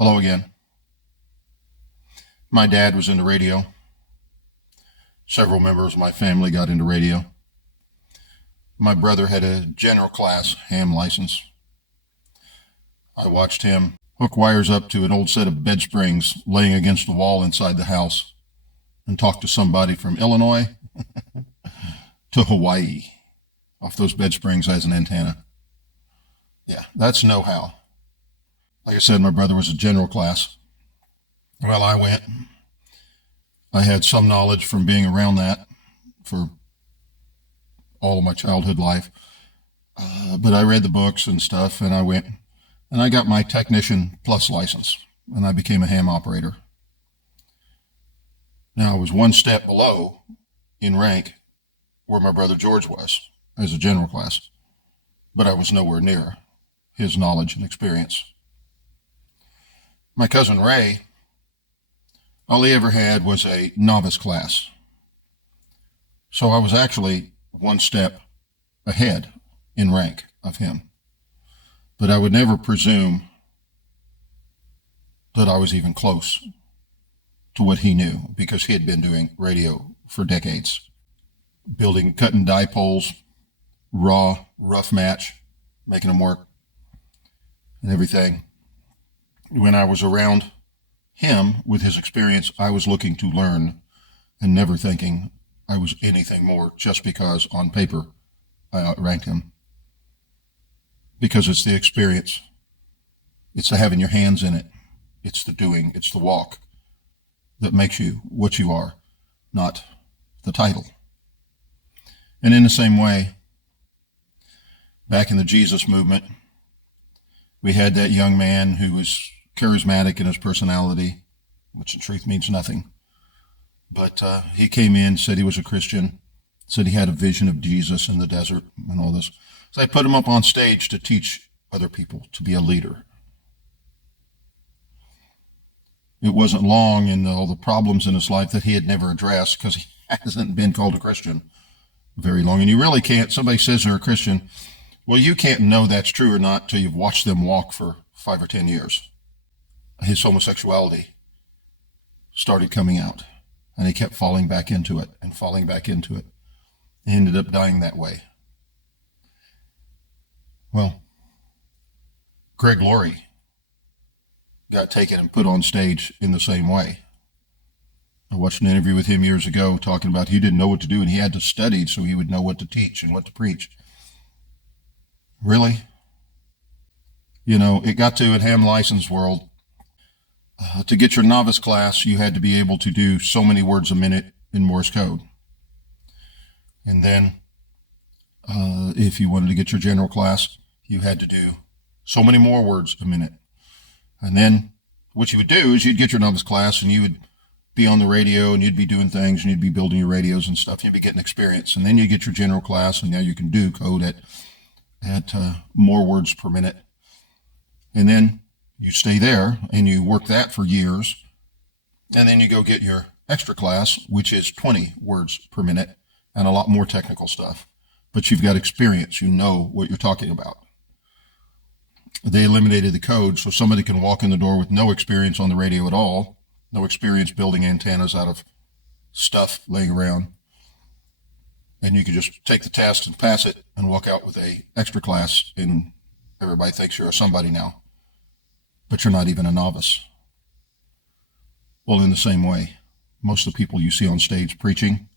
Hello again. My dad was into radio. Several members of my family got into radio. My brother had a general class ham license. I watched him hook wires up to an old set of bed springs laying against the wall inside the house and talk to somebody from Illinois to Hawaii off those bed springs as an antenna. Yeah, that's know-how. Like I said, my brother was a general class. Well, I had some knowledge from being around that for all of my childhood life. But I read the books and stuff, and I went and I got my Technician Plus license, and I became a ham operator. Now, I was one step below in rank where my brother George was as a general class, but I was nowhere near his knowledge and experience. My cousin Ray, all he ever had was a novice class. So I was actually one step ahead in rank of him. But I would never presume that I was even close to what he knew, because he had been doing radio for decades, cutting dipoles, raw, rough match, making them work and everything. When I was around him with his experience, I was looking to learn and never thinking I was anything more just because on paper I outranked him. Because it's the experience. It's the having your hands in it. It's the doing. It's the walk that makes you what you are, not the title. And in the same way, back in the Jesus movement, we had that young man who was charismatic in his personality, which in truth means nothing. But he came in, said he was a Christian, said he had a vision of Jesus in the desert and all this. So I put him up on stage to teach other people to be a leader. It wasn't long in all the problems in his life that he had never addressed, because he hasn't been called a Christian very long. And you really can't, somebody says they're a Christian, well, you can't know that's true or not till you've watched them walk for 5 or 10 years. His homosexuality started coming out, and he kept falling back into it and falling back into it. He ended up dying that way. Well, Greg Laurie got taken and put on stage in the same way. I watched an interview with him years ago talking about he didn't know what to do, and he had to study so he would know what to teach and what to preach. Really? You know, it got to in ham license world, to get your novice class, you had to be able to do so many words a minute in Morse code. And then if you wanted to get your general class, you had to do so many more words a minute. And then what you would do is you'd get your novice class and you would be on the radio and you'd be doing things and you'd be building your radios and stuff. You'd be getting experience. And then you get your general class, and now you can do code at more words per minute. And then you stay there and you work that for years. And then you go get your extra class, which is 20 words per minute and a lot more technical stuff. But you've got experience. You know what you're talking about. They eliminated the code so somebody can walk in the door with no experience on the radio at all, no experience building antennas out of stuff laying around. And you can just take the test and pass it and walk out with a extra class, and everybody thinks you're a somebody now. But you're not even a novice. Well, in the same way, most of the people you see on stage preaching,